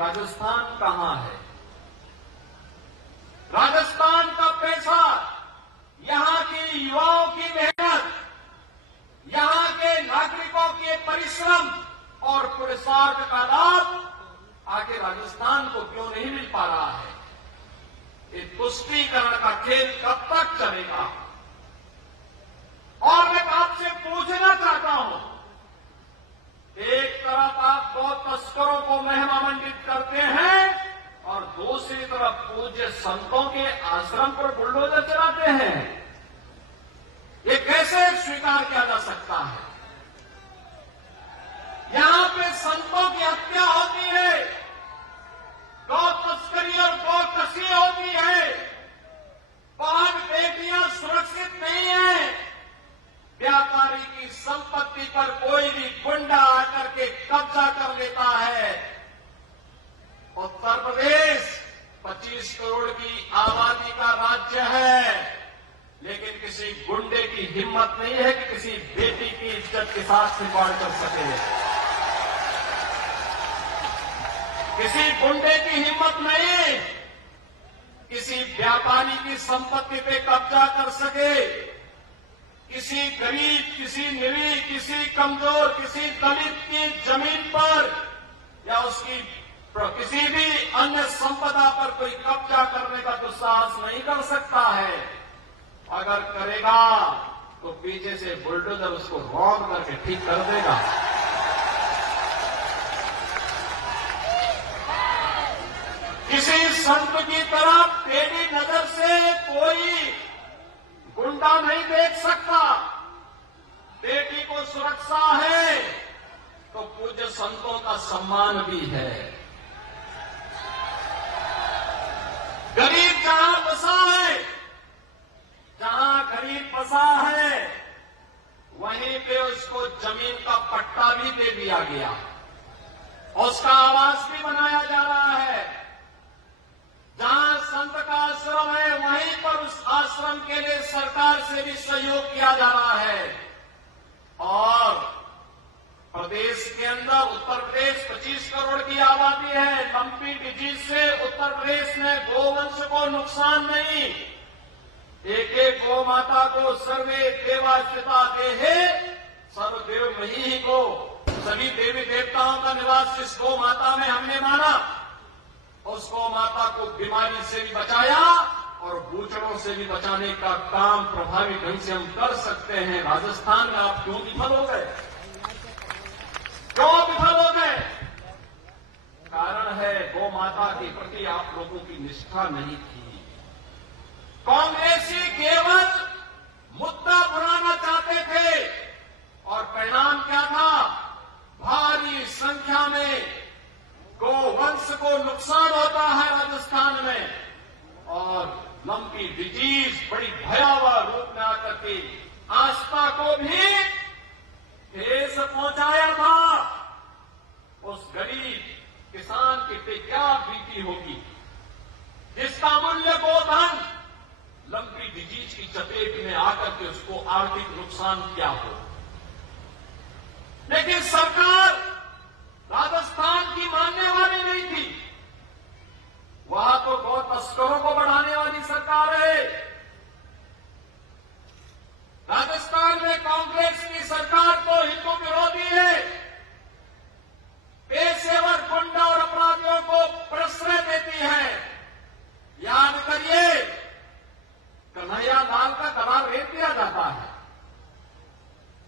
राजस्थान कहां है? राजस्थान का पैसा, यहां के युवाओं की मेहनत, यहां के नागरिकों के परिश्रम और पुरुषार्थ का लाभ आखिर राजस्थान को क्यों नहीं मिल पा रहा है? ये तुष्टीकरण का खेल कब तक चलेगा? और मैं आपसे पूछना चाहता हूं, एक तरफ आप गौ तस्करों को महिमामंडित करते हैं और दूसरी तरफ पूज्य संतों के आश्रम पर बुलडोजर चलाते हैं। ये कैसे स्वीकार किया जा सकता है? यहां पे संतों की हत्या होती है, गौ तस्करी और गौ कसी होती है, बहन बेटियां सुरक्षित नहीं है, व्यापारी की संपत्ति पर कोई भी गुंडा आकर के कब्जा कर लेता है। उत्तर प्रदेश 25 करोड़ की आबादी का राज्य है, लेकिन किसी गुंडे की हिम्मत नहीं है कि किसी बेटी की इज्जत के साथ खिलवाड़ कर सके। किसी गुंडे की हिम्मत नहीं किसी व्यापारी की संपत्ति पे कब्जा कर सके। किसी गरीब, किसी निरीह, किसी कमजोर, किसी दलित की जमीन पर या उसकी किसी भी अन्य संपदा पर कोई कब्जा करने का दुस्साहस नहीं कर सकता है। अगर करेगा तो पीछे से बुलडोजर उसको रौंद करके ठीक कर देगा। किसी संत की तरफ टेढ़ी नजर से कोई गुंडा नहीं देख सकता। बेटी को सुरक्षा है तो पूज्य संतों का सम्मान भी है। गरीब जहां बसा है, जहां गरीब बसा है, वहीं पे उसको जमीन का पट्टा भी दे दिया गया, उसका आवास भी बनाया जा रहा है। जहां संत का आश्रम है, वहीं पर उस आश्रम के लिए सरकार से भी सहयोग किया जा रहा है। और प्रदेश के अंदर, उत्तर प्रदेश 25 करोड़ की आबादी है, लंपी डिजीज से उत्तर प्रदेश में गोवंश को नुकसान नहीं। एक एक गौ माता को सर्वे देवास्थिता देहे सर्वदेव मही को, सभी देवी देवताओं का निवास जिस गौ माता में हमने माना, उस गौ माता को बीमारी से भी बचाया और बूचड़ों से भी बचाने का काम प्रभावी ढंग से हम कर सकते हैं। राजस्थान में आप क्यों विफल हो गए? क्यों विफल हो गए? कारण है गौ माता के प्रति आप लोगों की निष्ठा नहीं थी। कांग्रेसी केवल मुद्दा बुलाना चाहते थे और परिणाम क्या था? भारी संख्या में गोवंश को नुकसान होता है राजस्थान में, और लंपी डिजीज बड़ी भयावह रूप में आकर के आस्था को भी ठेस पहुंचाया था। उस गरीब किसान के पे क्या बीती होगी जिसका मूल्य गोधन लंपी डिजीज की चपेट में आकर के उसको आर्थिक नुकसान क्या हो। लेकिन सरकार राजस्थान की मानने वाली नहीं थी। वहां तो गौ तस्करों को बढ़ाने वाली सरकार है। राजस्थान में कांग्रेस की सरकार तो हिंदू विरोधी है। पेशेवर गुंडा और अपराधियों को प्रश्रय देती है। याद करिए, कन्हैया लाल का गला रेत दिया जाता है।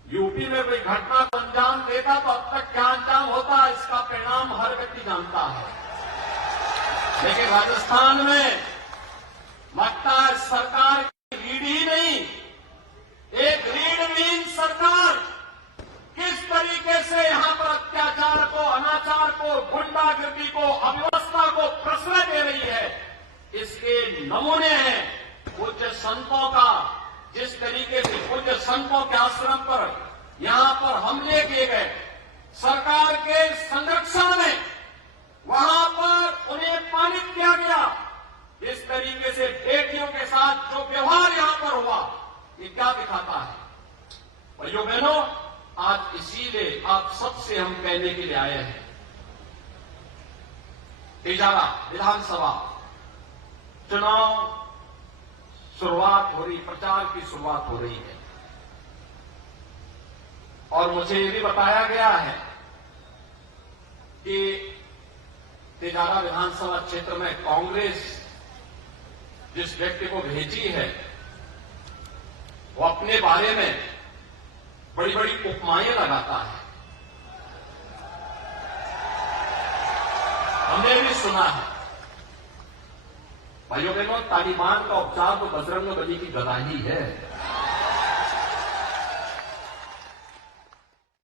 यूपी में कोई घटना को अंजाम देता तो अब तक क्या अंजाम होता, इसका परिणाम हर व्यक्ति जानता है। लेकिन राजस्थान में लगता है सरकार की रीढ़ ही नहीं, एक रीढ़विहीन सरकार किस तरीके से यहां पर अत्याचार को, अनाचार को, गुंडागर्दी को, अव्यवस्था को प्रश्रय दे रही है, इसके नमूने हैं पूज्य संतों का। जिस तरीके से पूज्य संतों के आश्रम पर यहां पर हमले किए गए सरकार के संरक्षण में, वहां पर उन्हें पालित किया गया। इस तरीके से बेटियों के साथ जो व्यवहार यहां पर हुआ, ये क्या दिखाता है? भाइयों बहनों, आज इसीलिए आप सबसे हम कहने के लिए आए हैं, तिजारा विधानसभा चुनाव शुरुआत हो रही, प्रचार की शुरुआत हो रही है। और मुझे ये भी बताया गया है कि तिजारा विधानसभा क्षेत्र में कांग्रेस जिस व्यक्ति को भेजी है वो अपने बारे में बड़ी बड़ी उपमाएं लगाता है। हमने भी सुना है, भाइयों बहनों, तालिबान का उपचार तो बजरंग बली की गदा ही है।